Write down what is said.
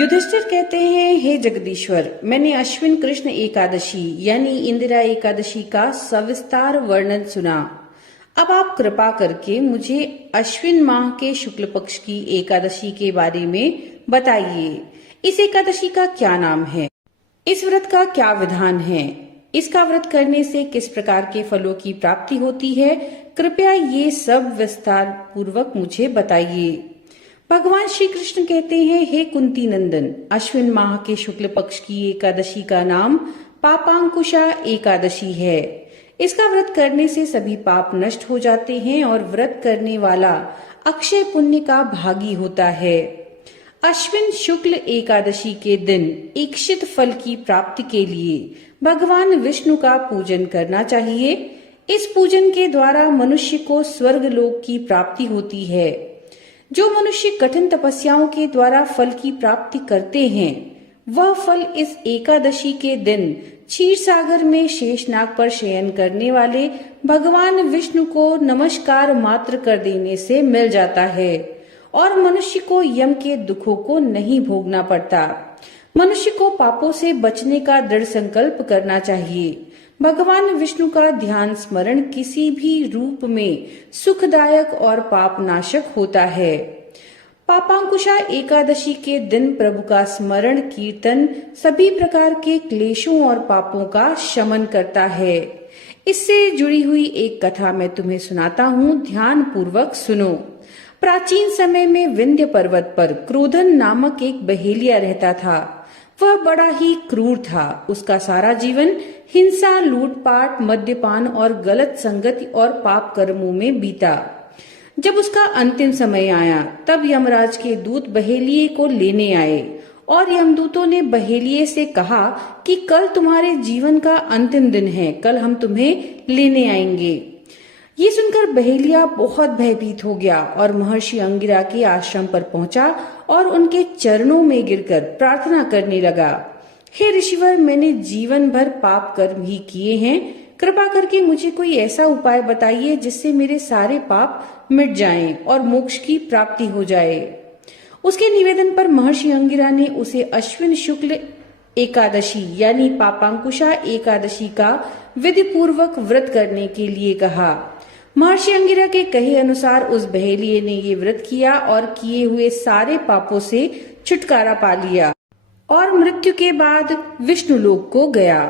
युधिष्ठिर कहते हैं, हे जगदीश्वर, मैंने अश्विन कृष्ण एकादशी यानी इंदिरा एकादशी का सविस्तार वर्णन सुना। अब आप कृपा करके मुझे अश्विन माह के शुक्ल पक्ष की एकादशी के बारे में बताइए। इस एकादशी का क्या नाम है? इस व्रत का क्या विधान है? इसका व्रत करने से किस प्रकार के फलों की प्राप्ति होती है? कृपया ये सब विस्तार पूर्वक मुझे बताइए। भगवान श्री कृष्ण कहते हैं, हे कुंती नंदन, अश्विन माह के शुक्ल पक्ष की एकादशी का नाम पापांकुशा एकादशी है। इसका व्रत करने से सभी पाप नष्ट हो जाते हैं और व्रत करने वाला अक्षय पुण्य का भागी होता है। अश्विन शुक्ल एकादशी के दिन इच्छित फल की प्राप्ति के लिए भगवान विष्णु का पूजन करना चाहिए। इस पूजन के द्वारा मनुष्य को स्वर्ग लोक की प्राप्ति होती है। जो मनुष्य कठिन तपस्याओं के द्वारा फल की प्राप्ति करते हैं, वह फल इस एकादशी के दिन क्षीर सागर में शेषनाग पर शयन करने वाले भगवान विष्णु को नमस्कार मात्र कर देने से मिल जाता है और मनुष्य को यम के दुखों को नहीं भोगना पड़ता। मनुष्य को पापों से बचने का दृढ़ संकल्प करना चाहिए। भगवान विष्णु का ध्यान स्मरण किसी भी रूप में सुखदायक और पापनाशक होता है। पापांकुशा एकादशी के दिन प्रभु का स्मरण कीर्तन सभी प्रकार के क्लेशों और पापों का शमन करता है। इससे जुड़ी हुई एक कथा मैं तुम्हें सुनाता हूँ, ध्यान पूर्वक सुनो। प्राचीन समय में विंध्य पर्वत पर क्रोधन नामक एक बहेलिया रहता था। वह बड़ा ही क्रूर था। उसका सारा जीवन हिंसा, लूटपाट, मद्यपान और गलत संगति और पाप कर्मों में बीता। जब उसका अंतिम समय आया, तब यमराज के दूत बहेलिये को लेने आए और यमदूतों ने बहेलिये से कहा कि कल तुम्हारे जीवन का अंतिम दिन है, कल हम तुम्हें लेने आएंगे। ये सुनकर बहेलिया बहुत भयभीत हो गया और महर्षि अंगिरा के आश्रम पर पहुंचा और उनके चरणों में गिरकर प्रार्थना करने लगा, हे ऋषिवर, मैंने जीवन भर पाप कर्म ही किए हैं। कृपा करके मुझे कोई ऐसा उपाय बताइए जिससे मेरे सारे पाप मिट जाएं और मोक्ष की प्राप्ति हो जाए। उसके निवेदन पर महर्षि अंगिरा ने उसे अश्विन शुक्ल एकादशी यानी पापांकुशा एकादशी का विधि पूर्वक व्रत करने के लिए कहा। महर्षि अंगिरा के कहे अनुसार उस बहेलिये ने ये व्रत किया और किए हुए सारे पापों से छुटकारा पा लिया और मृत्यु के बाद विष्णु लोक को गया।